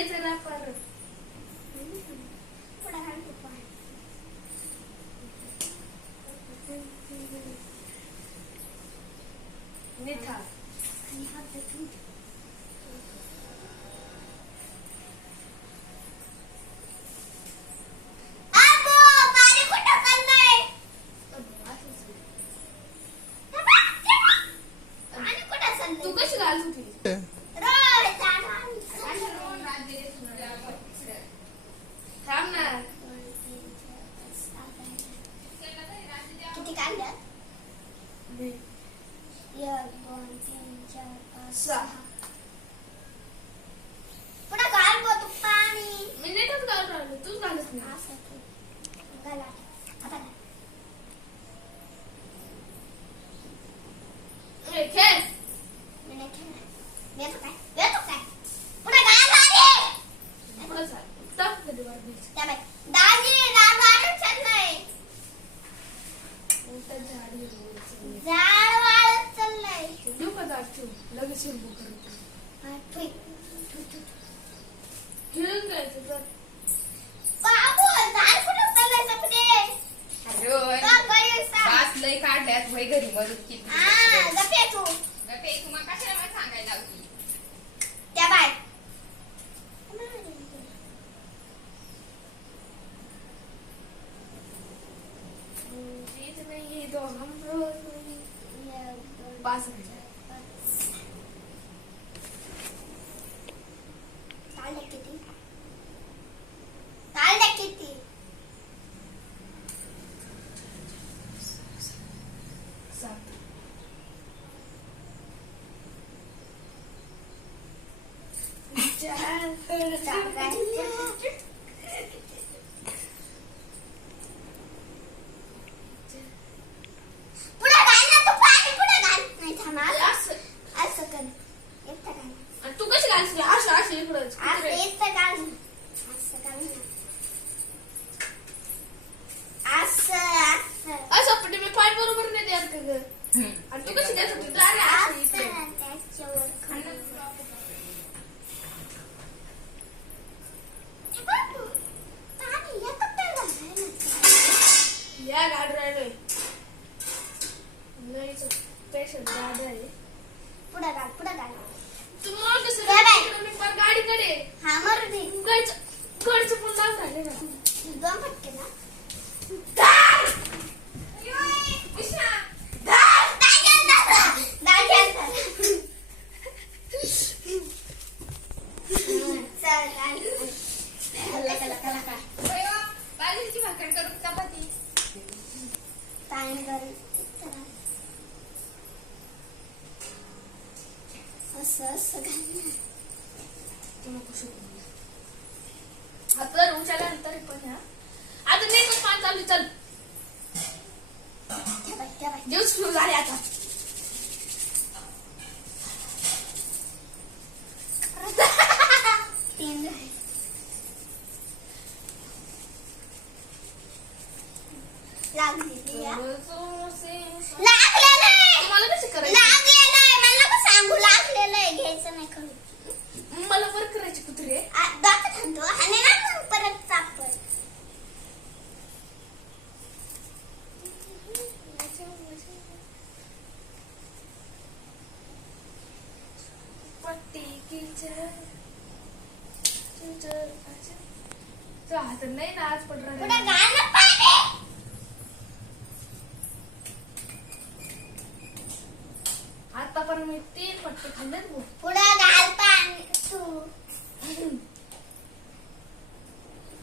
घालायचं ना परत. मिठा तू कशी घालत होती? थांब ना. किती काढल्यात? 1 2 3 4 5 6. पुढे घाल बघ तू पाणी. मी नेटच घालून राहिलो, तूच घालत नाही. असं तू घाल आता घाल. खेळ. मी नाही खेळणार. येतो काय पुढे घाल आधी. पुढे चाल. टाक कधी वाढली. त्या बाई दाजी दाबाडच चाललंय. झाड वाळत चाललंय. देऊ का झाड ठेवू? लगेच शिंपू करतो. हा, ठुई. खेळून जायचं तर. बाबू झाड कुठं चाललंय सपने? अरे का गळी सा? बास लय काढल्यात वय घरी मदत केली. हा गप्पे तू. गप्पे तू मग कशाला मला सांगायला लावती? त्या बाई जीत नहीं तो हम रोज पास ताल किती सात. पुढे घाल ना तू पाणी पुढे घाल. नाही थांबा असं. असं कर. एकटा घाल. आणि तू कशी घालते? असं इकडंच. असं एकटा घाल. असं घाल ना. असं असं पण मी पाय बरोबर नाही द्याल का ग? आणि तू कशी द्यायचं होती? डायरेक्ट असं इकडे. त्याच्यावर खाली. पाणी येतं तर घालायला. या गाड राहिलोय. लयच पेशंट गाड आहे. पुढे घाल पुढे घाल. तू मग कसं काय बाई? इकडं मी पर गाडीकडे. हा मरू दे. कडचं पण लावून राहिले ना. 2 फटके ना. वय हो, बाजरीची भाकर करू का चपाती? असं घाल. तू नको शिकू. आता उचलल्यानंतर पण हा आता नाही पण पाच चालू चल. त्या बाई दिवस सुरू झाले आता. तीन झाले. लागलेली आहे. लागलेलं आहे. मला कसं करायचं? लागलेलं आहे. मला नको सांगू लागलेलं आहे. घ्यायचं नाही करू. मला वर करायची कुत्रे. दाखवत आणतो आणि ना मग परत चापल. पट्टी किचन हात नाही ना आज पड पुढे घाल ना पाणी. आता पण मी 3 पट्टे खाल्लेत भाऊ. पुढे घाल पाणी तू.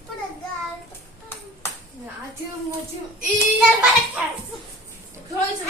पुढे घाल पाणी. आजी मजी चल परत खेळायचं. खेळायचं.